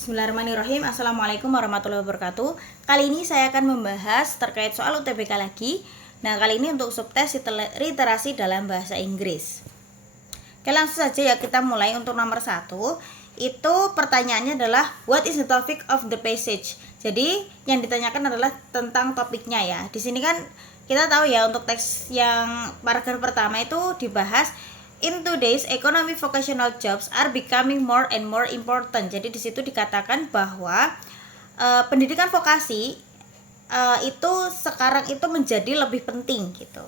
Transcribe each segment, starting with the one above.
Bismillahirrahmanirrahim. Assalamualaikum warahmatullahi wabarakatuh. Kali ini saya akan membahas terkait soal UTBK lagi. Nah, kali ini untuk subtes literasi dalam bahasa Inggris. Oke, langsung saja ya, kita mulai. Untuk nomor 1 itu pertanyaannya adalah what is the topic of the passage. Jadi yang ditanyakan adalah tentang topiknya ya. Di sini kan kita tahu ya, untuk teks yang paragraf pertama itu dibahas in today's economy, vocational jobs are becoming more and more important. Jadi di situ dikatakan bahwa pendidikan vokasi itu sekarang itu menjadi lebih penting gitu.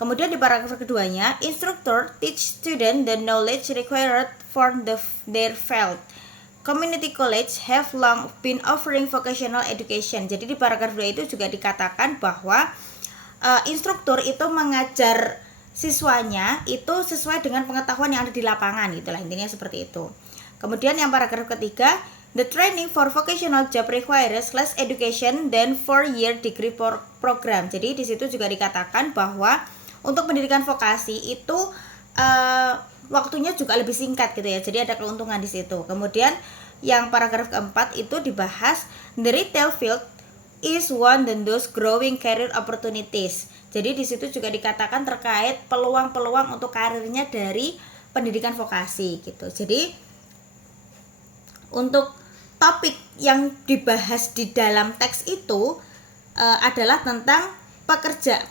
Kemudian di paragraf keduanya, instructor teach student the knowledge required for their field. Community college have long been offering vocational education. Jadi di paragraf 2 itu juga dikatakan bahwa instruktur itu mengajar siswanya itu sesuai dengan pengetahuan yang ada di lapangan, gitulah intinya seperti itu. Kemudian yang paragraf ketiga, the training for vocational job requires less education than 4-year degree program. Jadi di situ juga dikatakan bahwa untuk pendidikan vokasi itu waktunya juga lebih singkat gitu ya. Jadi ada keuntungan di situ. Kemudian yang paragraf keempat itu dibahas the retail field is one of those growing career opportunities. Jadi di situ juga dikatakan terkait peluang-peluang untuk karirnya dari pendidikan vokasi gitu. Jadi untuk topik yang dibahas di dalam teks itu adalah tentang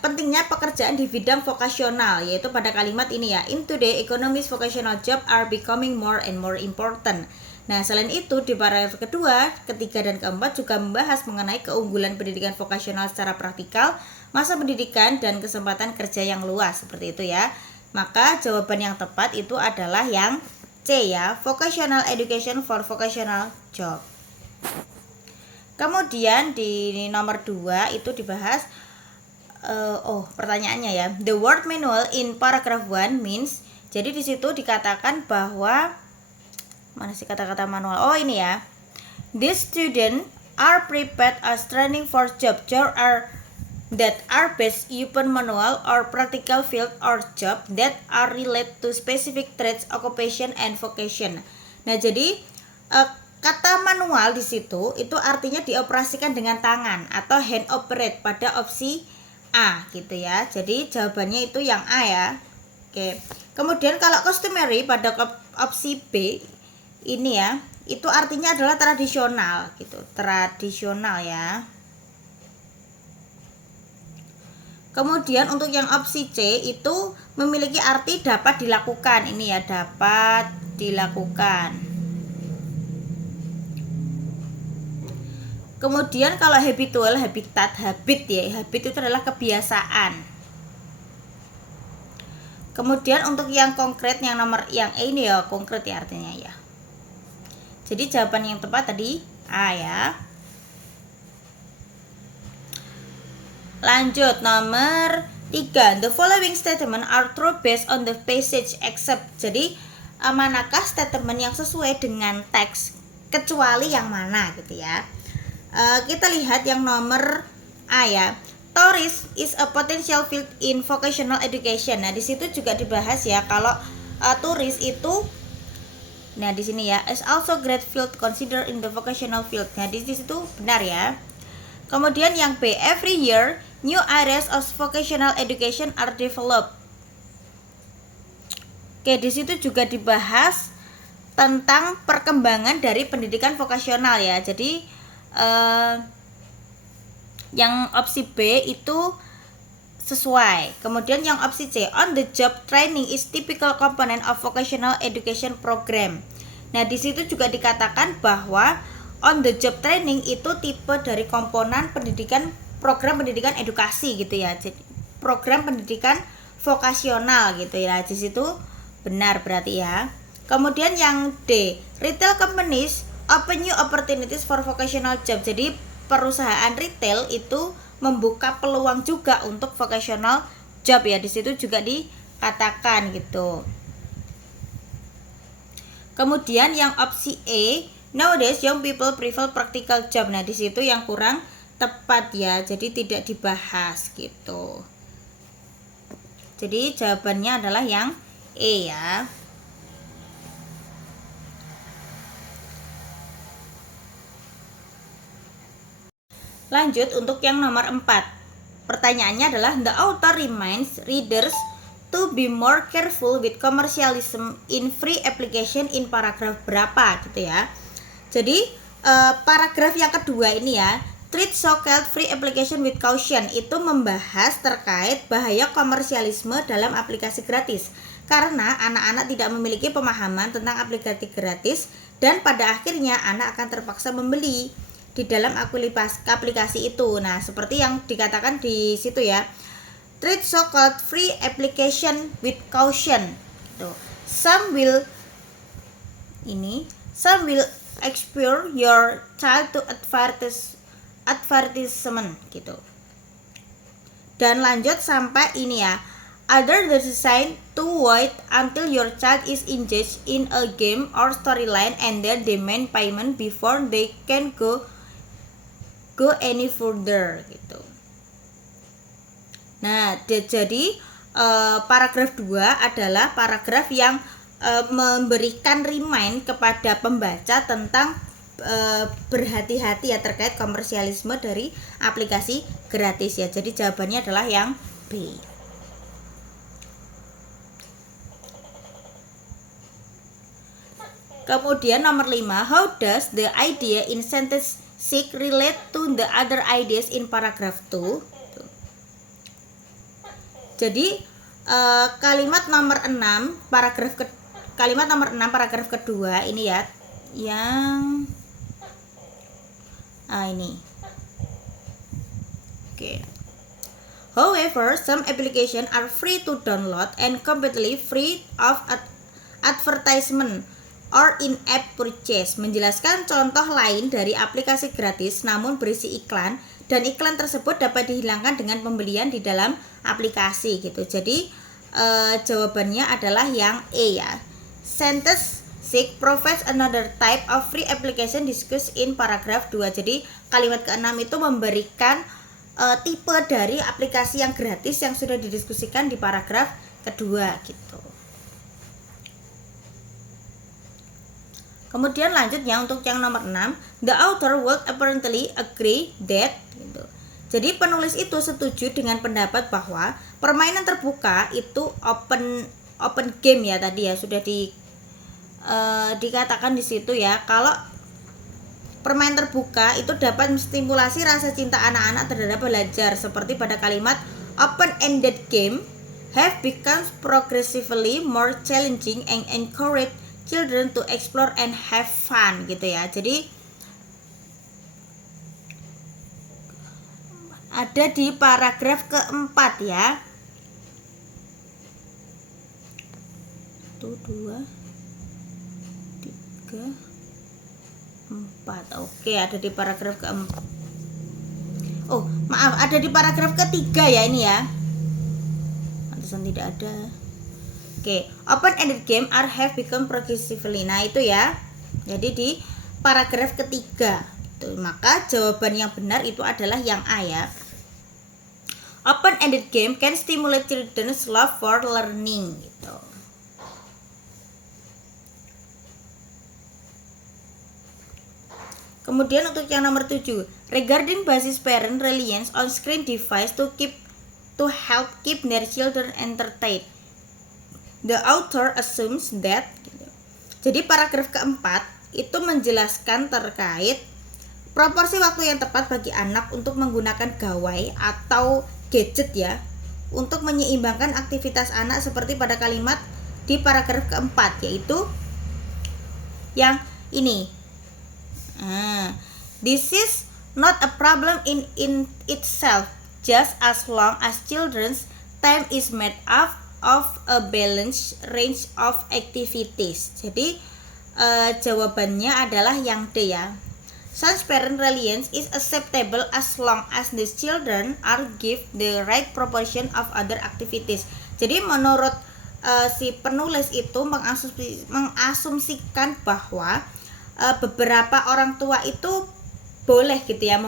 pentingnya pekerjaan di bidang vokasional, yaitu pada kalimat ini ya, in today economies vocational job are becoming more and more important. Nah, selain itu di paragraf kedua, ketiga, dan keempat juga membahas mengenai keunggulan pendidikan vokasional secara praktikal, masa pendidikan, dan kesempatan kerja yang luas, seperti itu ya. Maka jawaban yang tepat itu adalah yang C ya, vocational education for vocational job. Kemudian di nomor 2 itu dibahas pertanyaannya ya, the word manual in paragraph 1 means. Jadi di situ dikatakan bahwa mana sih kata-kata manual? Oh, ini ya. These students are prepared as training for job that are based upon manual or practical field or job that are related to specific trades, occupation, and vocation. Nah, jadi kata manual di situ itu artinya dioperasikan dengan tangan atau hand operate pada opsi A gitu ya. Jadi jawabannya itu yang A ya. Oke. Kemudian kalau customary pada opsi B ini ya, itu artinya adalah tradisional gitu, tradisional ya. Kemudian untuk yang opsi C itu memiliki arti dapat dilakukan, ini ya, dapat dilakukan. Kemudian kalau habitual, habit itu adalah kebiasaan. Kemudian untuk yang konkret, yang nomor yang E ini ya, konkret ya artinya ya. Jadi jawaban yang tepat tadi A ya. Lanjut nomor 3. The following statement are true based on the passage except. Jadi manakah statement yang sesuai dengan teks kecuali yang mana gitu ya. Kita lihat yang nomor A ya. Tourism is a potential field in vocational education. Nah, di situ juga dibahas ya kalau turis itu, nah di sini ya, is also great field considered in the vocational field. Nah, di situ benar ya. Kemudian yang B, every year new areas of vocational education are developed. Oke, di situ juga dibahas tentang perkembangan dari pendidikan vokasional ya. Jadi yang opsi B itu sesuai. Kemudian yang opsi C, on the job training is typical component of vocational education program. Nah, di situ juga dikatakan bahwa on the job training itu tipe dari komponen pendidikan, program pendidikan edukasi gitu ya. Jadi program pendidikan vokasional gitu ya. Di situ benar berarti ya. Kemudian yang D, retail companies open new opportunities for vocational job. Jadi perusahaan retail itu membuka peluang juga untuk vocational job ya. Di situ juga dikatakan gitu. Kemudian yang opsi E, nowadays young people prefer practical job. Nah, di situ yang kurang tepat ya. Jadi tidak dibahas gitu. Jadi jawabannya adalah yang E ya. Lanjut untuk yang nomor 4. Pertanyaannya adalah the author reminds readers to be more careful with commercialism in free application in paragraf berapa gitu ya. Jadi paragraf yang kedua ini ya, treat so-called free application with caution, itu membahas terkait bahaya komersialisme dalam aplikasi gratis. Karena anak-anak tidak memiliki pemahaman tentang aplikasi gratis dan pada akhirnya anak akan terpaksa membeli di dalam aplikasi itu. Nah, seperti yang dikatakan di situ ya. Treat so-called free application with caution. Tuh. Some will expose your child to advertisement gitu. Dan lanjut sampai ini ya. Other design to wait until your child is engaged in a game or storyline and then demand payment before they can go any further gitu. Nah, jadi paragraf 2 adalah paragraf yang memberikan remind kepada pembaca tentang berhati-hati ya terkait komersialisme dari aplikasi gratis ya. Jadi jawabannya adalah yang B. Kemudian nomor 5, how does the idea in sentence 6 relate to the other ideas in paragraph 2? Jadi kalimat nomor 6 paragraf kedua ini ya, yang ini. Oke. However, some applications are free to download and completely free of advertisement or in-app purchase. Menjelaskan contoh lain dari aplikasi gratis namun berisi iklan, dan iklan tersebut dapat dihilangkan dengan pembelian di dalam aplikasi gitu. Jadi jawabannya adalah yang E ya. Sentence 6 provides another type of free application discussed in paragraph 2. Jadi kalimat ke-6 itu memberikan tipe dari aplikasi yang gratis yang sudah didiskusikan di paragraf kedua gitu. Kemudian lanjutnya untuk yang nomor 6, the author would apparently agree that gitu. Jadi penulis itu setuju dengan pendapat bahwa permainan terbuka itu open game ya, tadi ya sudah dikatakan di situ ya, kalau permainan terbuka itu dapat menstimulasi rasa cinta anak-anak terhadap belajar, seperti pada kalimat open-ended game have become progressively more challenging and encourage children to explore and have fun gitu ya. Jadi ada di paragraf keempat ya. 1, 2, 3, 4. Oke, ada di paragraf keempat. Oh, maaf, ada di paragraf ketiga ya ini ya. Pantesan tidak ada. Oke, open-ended game are have become progressively. Nah itu ya. Jadi di paragraf ketiga. Maka jawaban yang benar itu adalah yang A ya. Open-ended game can stimulate children's love for learning gitu. Kemudian untuk yang nomor 7, regarding basis parent reliance on screen device to help keep their children entertained. The author assumes that gitu. Jadi paragraf keempat itu menjelaskan terkait proporsi waktu yang tepat bagi anak untuk menggunakan gawai atau gadget ya, untuk menyeimbangkan aktivitas anak seperti pada kalimat di paragraf keempat, yaitu yang ini. This is not a problem in itself, just as long as children's time is made up of a balanced range of activities. Jadi jawabannya adalah yang D ya. Such parent reliance is acceptable as long as these children are give the right proportion of other activities. Jadi menurut si penulis itu mengasumsikan bahwa beberapa orang tua itu boleh gitu ya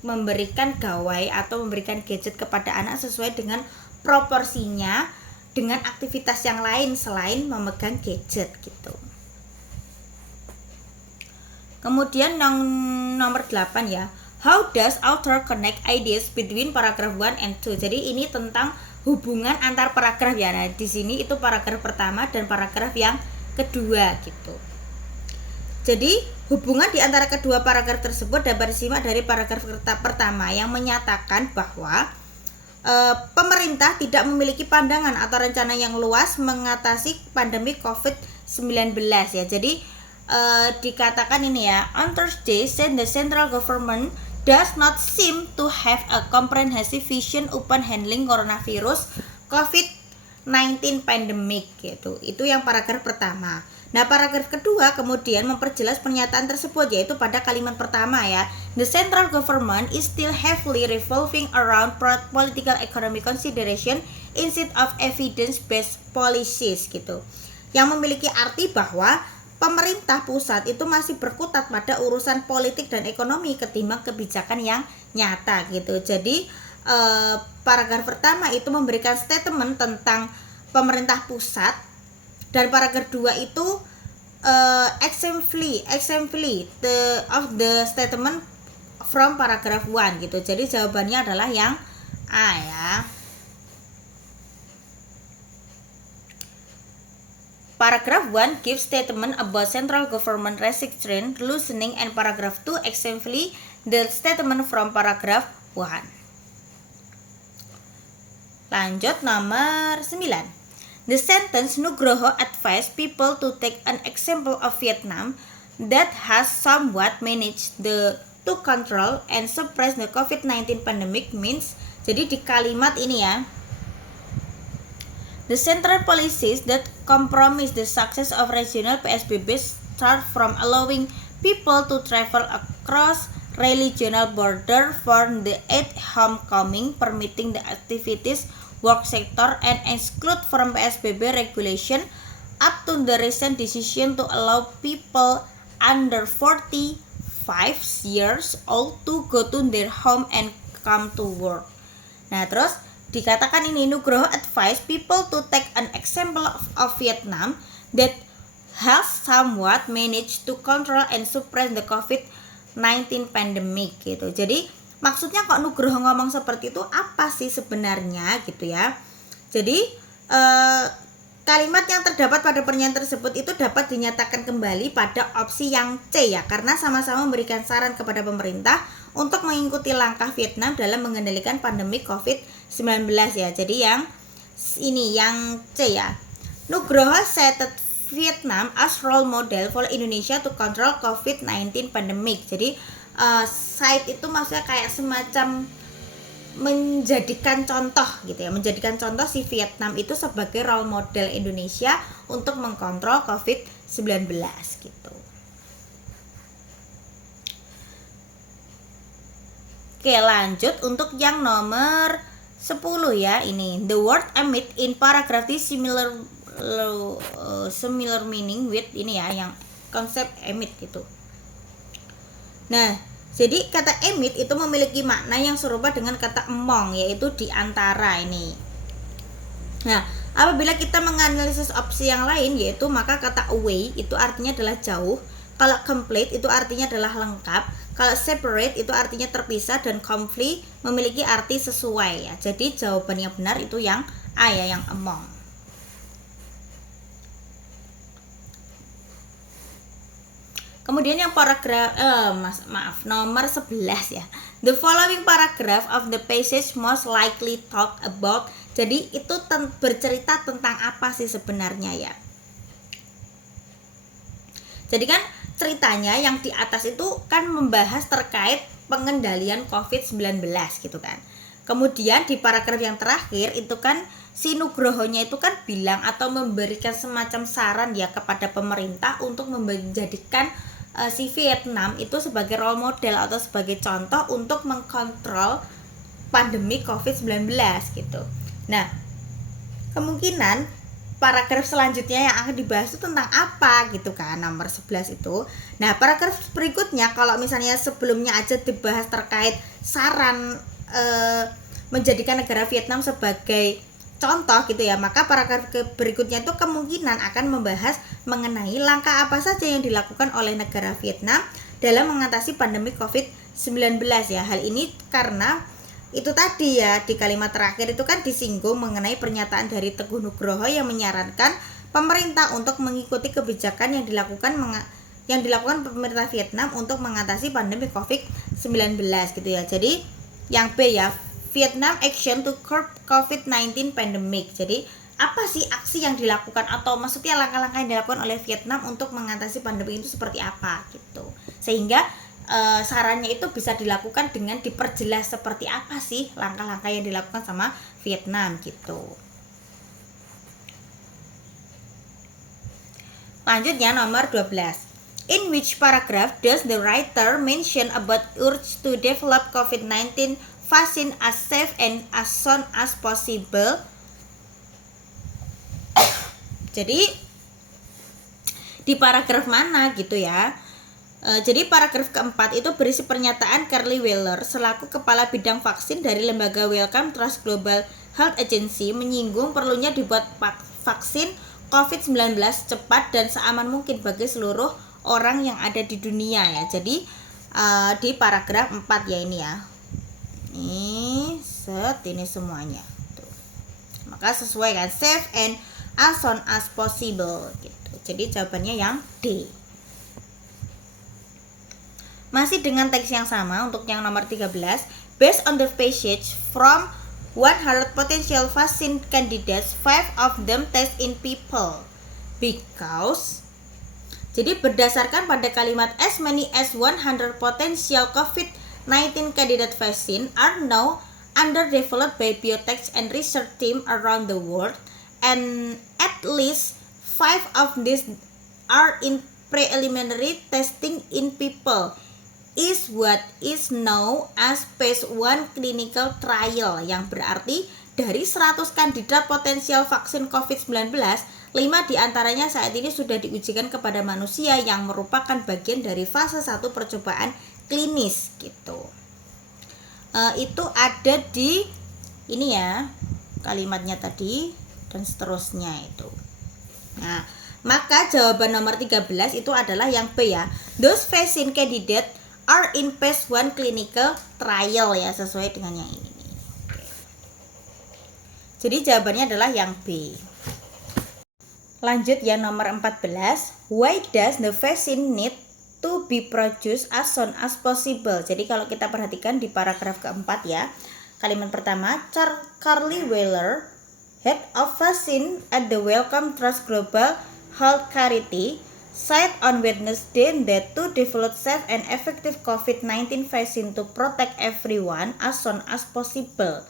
memberikan gawai atau memberikan gadget kepada anak sesuai dengan proporsinya dengan aktivitas yang lain selain memegang gadget gitu. Kemudian nomor 8 ya. How does author connect ideas between paragraph 1 and 2? Jadi ini tentang hubungan antar paragraf ya. Nah, di sini itu paragraf pertama dan paragraf yang kedua gitu. Jadi hubungan di antara kedua paragraf tersebut dapat disimak dari paragraf pertama yang menyatakan bahwa pemerintah tidak memiliki pandangan atau rencana yang luas mengatasi pandemi COVID-19 ya. Jadi dikatakan ini ya, on Thursday said the central government does not seem to have a comprehensive vision upon handling coronavirus COVID-19 pandemic gitu. Itu yang paragraf pertama. Nah, paragraf kedua kemudian memperjelas pernyataan tersebut, yaitu pada kalimat pertama ya. The central government is still heavily revolving around political economic consideration instead of evidence-based policies gitu. Yang memiliki arti bahwa pemerintah pusat itu masih berkutat pada urusan politik dan ekonomi ketimbang kebijakan yang nyata gitu. Jadi paragraf pertama itu memberikan statement tentang pemerintah pusat, dan paragraf 2 itu exemplary of the statement from paragraph 1 gitu. Jadi jawabannya adalah yang A ya. Paragraph 1 gives statement about central government restriction loosening, and paragraph 2 exemplary the statement from paragraph 1. Lanjut nomor 9. The sentence Nugroho advised people to take an example of Vietnam that has somewhat managed to control and suppress the COVID-19 pandemic means. Jadi di kalimat ini ya, the central policies that compromise the success of regional PSBB start from allowing people to travel across regional border for the 8th homecoming, permitting the activities work sector, and exclude from PSBB regulation up to the recent decision to allow people under 45 years old to go to their home and come to work. Nah, terus dikatakan ini, Nugroho advise people to take an example of Vietnam that has somewhat managed to control and suppress the COVID-19 pandemic gitu. Jadi maksudnya kok Nugroho ngomong seperti itu apa sih sebenarnya gitu ya. Jadi kalimat yang terdapat pada pernyataan tersebut itu dapat dinyatakan kembali pada opsi yang C ya, karena sama-sama memberikan saran kepada pemerintah untuk mengikuti langkah Vietnam dalam mengendalikan pandemi COVID-19 ya. Jadi yang ini yang C ya. Nugroho cited Vietnam as role model for Indonesia to control COVID-19 pandemic. Jadi site itu maksudnya kayak semacam menjadikan contoh gitu ya, menjadikan contoh si Vietnam itu sebagai role model Indonesia untuk mengkontrol COVID-19 gitu. Oke, lanjut untuk yang nomor 10 ya. Ini the word amid in paragraph is similar meaning with ini ya, yang konsep amid gitu. Nah, jadi kata amid itu memiliki makna yang serupa dengan kata among, yaitu di antara ini. Nah, apabila kita menganalisis opsi yang lain, yaitu maka kata away itu artinya adalah jauh, kalau complete itu artinya adalah lengkap, kalau separate itu artinya terpisah, dan complete memiliki arti sesuai ya. Jadi jawaban yang benar itu yang A ya, yang among. Kemudian yang paragraf nomor 11 ya. The following paragraph of the passage most likely talk about. Jadi itu bercerita tentang apa sih sebenarnya ya. Jadi kan ceritanya yang di atas itu kan membahas terkait pengendalian COVID-19 gitu kan. Kemudian di paragraf yang terakhir itu kan si Nugrohonya itu kan bilang atau memberikan semacam saran ya kepada pemerintah untuk menjadikan si Vietnam itu sebagai role model atau sebagai contoh untuk mengkontrol pandemi COVID-19 gitu. Nah, kemungkinan paragraf selanjutnya yang akan dibahas itu tentang apa gitu kan, nomor 11 itu. Nah, paragraf berikutnya kalau misalnya sebelumnya aja dibahas terkait saran menjadikan negara Vietnam sebagai contoh gitu ya, maka paragraf berikutnya itu kemungkinan akan membahas mengenai langkah apa saja yang dilakukan oleh negara Vietnam dalam mengatasi pandemi COVID-19 ya. Hal ini karena itu tadi ya, di kalimat terakhir itu kan disinggung mengenai pernyataan dari Teguh Nugroho yang menyarankan pemerintah untuk mengikuti kebijakan yang dilakukan pemerintah Vietnam untuk mengatasi pandemi COVID-19 gitu ya. Jadi yang B ya, Vietnam Action to Curb COVID-19 Pandemic. Jadi apa sih aksi yang dilakukan atau maksudnya langkah-langkah yang dilakukan oleh Vietnam untuk mengatasi pandemi itu seperti apa gitu. Sehingga sarannya itu bisa dilakukan dengan diperjelas seperti apa sih langkah-langkah yang dilakukan sama Vietnam gitu. Lanjutnya nomor 12. In which paragraph does the writer mention about urge to develop COVID-19 vaccine as safe and as soon as possible? Jadi di paragraf mana gitu ya? Jadi paragraf keempat itu berisi pernyataan Carly Wheeler selaku kepala bidang vaksin dari lembaga Wellcome Trust Global Health Agency menyinggung perlunya dibuat vaksin COVID-19 cepat dan seaman mungkin bagi seluruh orang yang ada di dunia ya. Jadi di paragraf 4 ya ini ya. Ini semuanya. Tuh. Maka sesuai kan, safe and as soon as possible gitu. Jadi jawabannya yang D. Masih dengan teks yang sama untuk yang nomor 13. Based on the passage from 100 potential vaccine candidates, 5 of them test in people. Because jadi berdasarkan pada kalimat as many as 100 potential COVID-19 candidate vaccine are now underdeveloped by biotech and research team around the world, and at least 5 of these are in preliminary testing in people, is what is known as phase 1 clinical trial, yang berarti dari 100 kandidat potensial vaksin COVID-19, 5 diantaranya saat ini sudah diujikan kepada manusia yang merupakan bagian dari fase 1 percobaan klinis gitu. Itu ada di ini ya, kalimatnya tadi dan seterusnya itu. Nah, maka jawaban nomor 13 itu adalah yang B ya. Those vaccine candidate are in phase 1 clinical trial ya, sesuai dengan yang ini. Oke. Jadi jawabannya adalah yang B. Lanjut ya nomor 14. Why does the vaccine need to be produced as soon as possible? Jadi kalau kita perhatikan di paragraf keempat ya, kalimat pertama, Carly Wheeler, Head of Vaccine at the Wellcome Trust Global Health Charity, said on Wednesday that to develop safe and effective COVID-19 vaccine to protect everyone as soon as possible,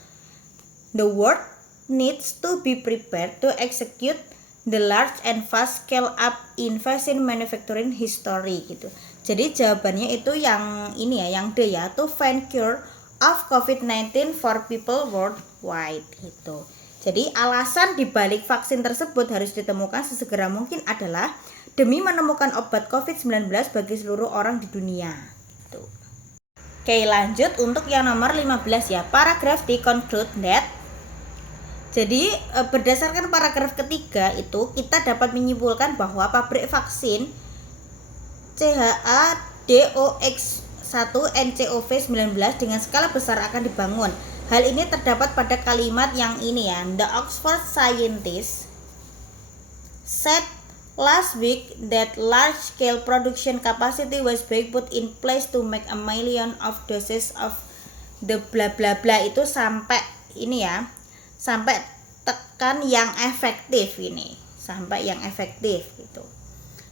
the world needs to be prepared to execute the large and fast scale up in vaccine manufacturing history gitu. Jadi jawabannya itu yang ini ya, yang D ya, to find cure of COVID-19 for people worldwide gitu. Jadi alasan dibalik vaksin tersebut harus ditemukan sesegera mungkin adalah demi menemukan obat COVID-19 bagi seluruh orang di dunia. Tuh. Oke, lanjut untuk yang nomor 15 ya. Paragraph D conclude that. Jadi berdasarkan paragraf ketiga itu kita dapat menyimpulkan bahwa pabrik vaksin CHAdOx1-NCoV-19 dengan skala besar akan dibangun. Hal ini terdapat pada kalimat yang ini ya. The Oxford scientist said last week that large-scale production capacity was being put in place to make 1 million of doses of the bla bla bla, itu sampai ini ya, sampai tekan yang efektif ini, sampai yang efektif gitu.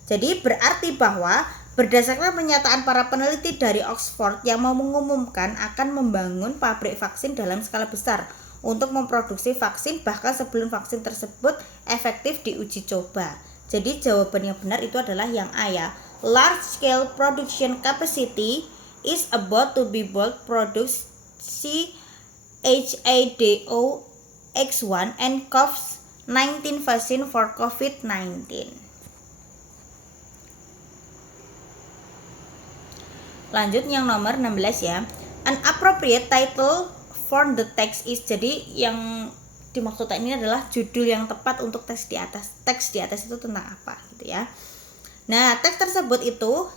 Jadi berarti bahwa berdasarkan pernyataan para peneliti dari Oxford yang mau mengumumkan akan membangun pabrik vaksin dalam skala besar untuk memproduksi vaksin bahkan sebelum vaksin tersebut efektif diuji coba. Jadi jawaban yang benar itu adalah yang A ya. Large scale production capacity is about to be built produce CHAdOx1 and COVID-19 vaccine for COVID-19. Lanjut yang nomor 16 ya. An appropriate title for the text is, jadi yang dimaksud ini adalah judul yang tepat untuk teks di atas. Teks di atas itu tentang apa gitu ya. Nah, teks tersebut itu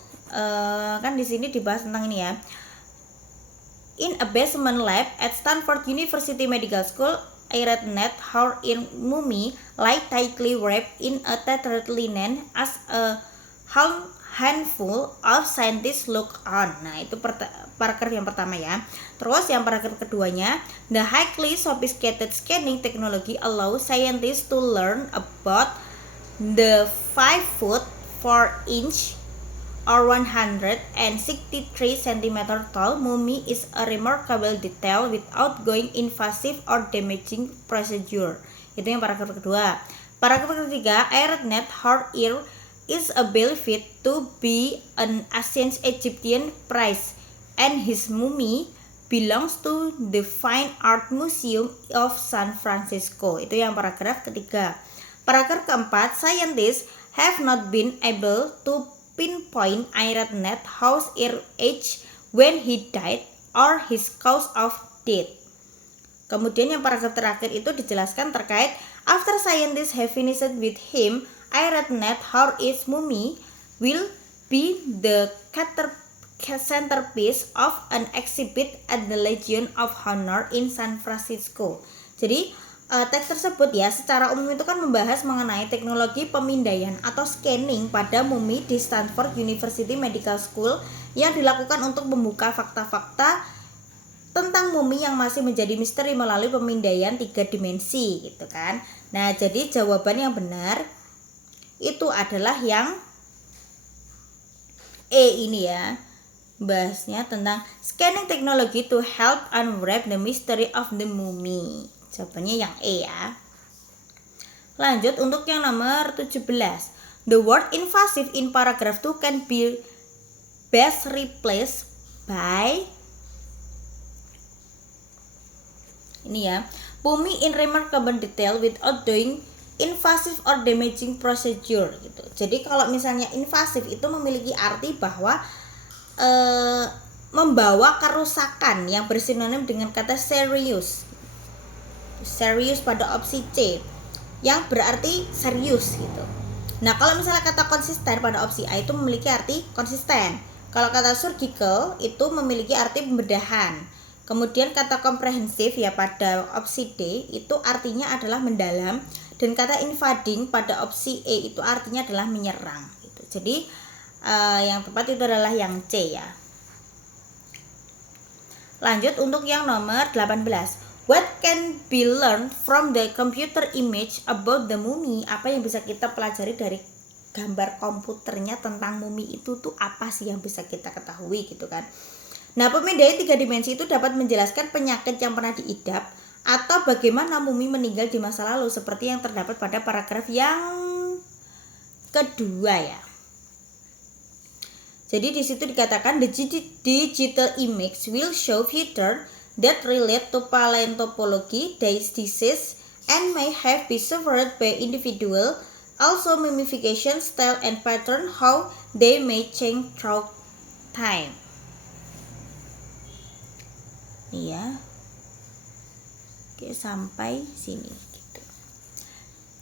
kan di sini dibahas tentang ini ya. In a basement lab at Stanford University Medical School, I read net how in mummy lie tightly wrapped in a tattered linen as a handful of scientists look on. Nah, itu paragraf yang pertama ya. Terus yang paragraf keduanya, the highly sophisticated scanning technology allows scientists to learn about the 5 foot 4 inch or 163 cm tall mummy is a remarkable detail without going invasive or damaging procedure. Itu yang paragraf kedua. Paragraf ketiga, I read net her ear is a believed to be an ancient Egyptian priest and his mummy belongs to the Fine Art Museum of San Francisco. Itu yang paragraf ketiga. Paragraf keempat, scientists have not been able to pinpoint Ired Net house age when he died or his cause of death. Kemudian yang paragraf terakhir itu dijelaskan terkait after scientists have finished with him, Ired Net how his mummy will be the centerpiece of an exhibit at the Legion of Honor in San Francisco. Jadi teks tersebut ya secara umum itu kan membahas mengenai teknologi pemindaian atau scanning pada mumi di Stanford University Medical School yang dilakukan untuk membuka fakta-fakta tentang mumi yang masih menjadi misteri melalui pemindaian 3 dimensi gitu kan. Nah, jadi jawaban yang benar itu adalah yang E ini ya. Bahasnya tentang scanning technology to help unwrap the mystery of the mummy. Jawabannya yang E ya. Lanjut untuk yang nomor 17. The word invasive in paragraph 2 can be best replaced by ini ya. Mummy in remarkable detail without doing invasive or damaging procedure gitu. Jadi kalau misalnya invasif itu memiliki arti bahwa membawa kerusakan yang bersinonim dengan kata serius pada opsi C yang berarti serius gitu. Nah, kalau misalnya kata konsisten pada opsi A itu memiliki arti konsisten. Kalau kata surgical itu memiliki arti pembedahan. Kemudian kata komprehensif ya pada opsi D itu artinya adalah mendalam, dan kata invading pada opsi E itu artinya adalah menyerang gitu. Jadi yang tepat itu adalah yang C ya. Lanjut untuk yang nomor 18. What can be learned from the computer image about the mummy? Apa yang bisa kita pelajari dari gambar komputernya tentang mumi itu tuh apa sih yang bisa kita ketahui gitu kan. Nah, pemindaian 3 dimensi itu dapat menjelaskan penyakit yang pernah diidap atau bagaimana mumi meninggal di masa lalu seperti yang terdapat pada paragraf yang kedua ya. Jadi di situ dikatakan the digital image will show features that relate to paleontology, disease, and may have been suffered by individual. Also mummification style and pattern how they may change throughout time. Iya. Oke, sampai sini gitu.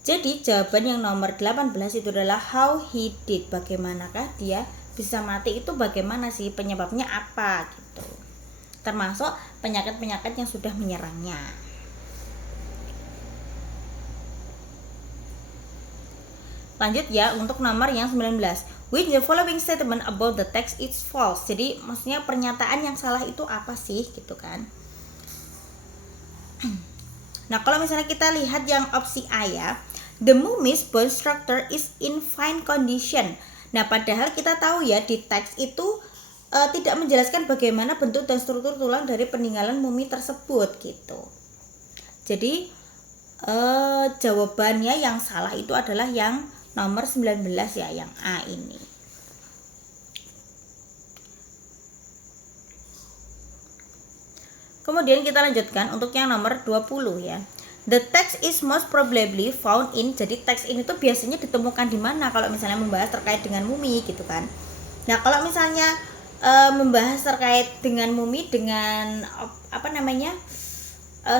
Jadi jawaban yang nomor 18 itu adalah how he did. Bagaimanakah dia bisa mati itu, bagaimana sih penyebabnya apa gitu. Termasuk penyakit-penyakit yang sudah menyerangnya. Lanjut ya untuk nomor yang 19. Which the following statement about the text is false. Jadi maksudnya pernyataan yang salah itu apa sih gitu kan. Nah, kalau misalnya kita lihat yang opsi A ya, the mummy's bone structure is in fine condition. Nah, padahal kita tahu ya di teks itu tidak menjelaskan bagaimana bentuk dan struktur tulang dari peninggalan mumi tersebut gitu. Jadi jawabannya yang salah itu adalah yang nomor 19 ya, yang A ini. Kemudian kita lanjutkan untuk yang nomor 20 ya. The text is most probably found in. Jadi teks ini tuh biasanya ditemukan di mana kalau misalnya membahas terkait dengan mumi gitu kan. Nah, kalau misalnya membahas terkait dengan mumi dengan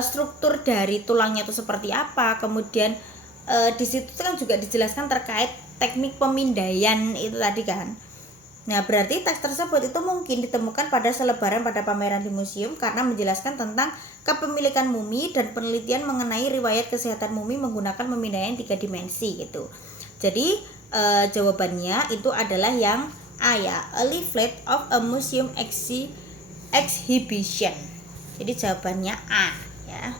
struktur dari tulangnya itu seperti apa, kemudian di situ kan juga dijelaskan terkait teknik pemindaian itu tadi kan. Nah, berarti teks tersebut itu mungkin ditemukan pada selebaran pada pameran di museum karena menjelaskan tentang kepemilikan mumi dan penelitian mengenai riwayat kesehatan mumi menggunakan pemindaian 3 dimensi gitu. Jadi jawabannya itu adalah yang A ya, a leaflet of a museum exhibition. Jadi jawabannya A ya.